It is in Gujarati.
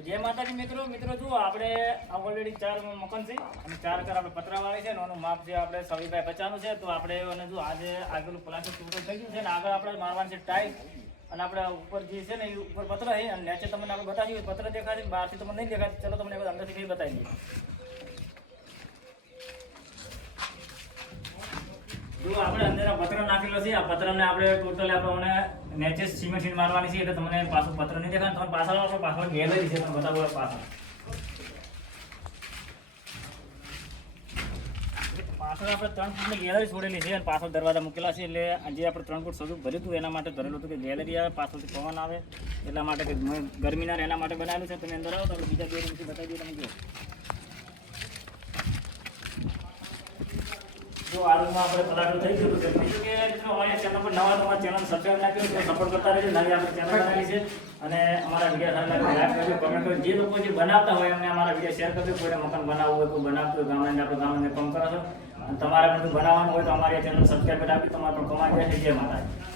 તો જય માતાજી મિત્રો મિત્રો જુઓ આપણે ઓલરેડી 4 મકાન છે અને 4 ઘર આપણે પતરા વાળી છે ને એનું માપ છે આપણે 26 બાય 50 નું છે. તો આપણે અને જો આજે આગળનું પ્લાસ્ટિક ટુકડો થઈ ગયું છે ને આગળ આપણે મારવાનું છે ટાઈલ અને આપણે ઉપર જે છે ને એ ઉપર પતરા છે અને નીચે તમને આપણે બતાવીએ પત્ર દેખાશે બહારથી તમને નહીં દેખાય. ચલો તમને એક અંદરથી કંઈ બતાવી દઈએ. જો આપણે અંદર પત્ર નાખેલો છે આ પત્રને આપણે ટોટલ આપણે નીચે સિમેન્ટ મારવાની છે એટલે તમને પાછું પત્ર નહીં દેખાય. તમને પાછળ ગેલેરી છે તમને બતાવો પાછળ આપણે 3 ફૂટની ગેલેરી છોડેલી છે અને પાછળ દરવાજા મૂકેલા છે. એટલે જે આપણે 3 ફૂટ સુધી ભર્યું હતું એના માટે ધરેલું હતું કે ગેલેરી આવે પાછળથી પવન આવે એટલા માટે કે ગરમીના એના માટે બનાવેલું છે. તમે અંદર આવો તો આપણે બીજા 2 રૂમથી બતાવી દઈએ. તમે જો આ રૂમમાં આપણે પલાટું થઈ ગયું છે. બીજું કે મિત્રો અમારી ચેનલ પર નવા તમારા ચેનલ સબસ્ક્રાઈબ ના કર્યું તો સપોર્ટ કરતા રહેજો. નવી આપણે ચેનલ બનાવી છે અને અમારા વિડીયો સારા લાગે લાઈક કરજો, કમેન્ટ કરજો. જે લોકો જે બનાવતા હોય એમને અમારા વિડીયો શેર કરજો. કોઈને મકાન બનાવવું હોય કોઈ બનાવતું હોય ગામડાને આપણે ગામડાને કમ કરો છો અને તમારે બધું બનાવવાનું હોય તો અમારી ચેનલ સબસ્ક્રાઈબ આપી તમારે પણ કમાઈ જાય છે. જય માતાજી.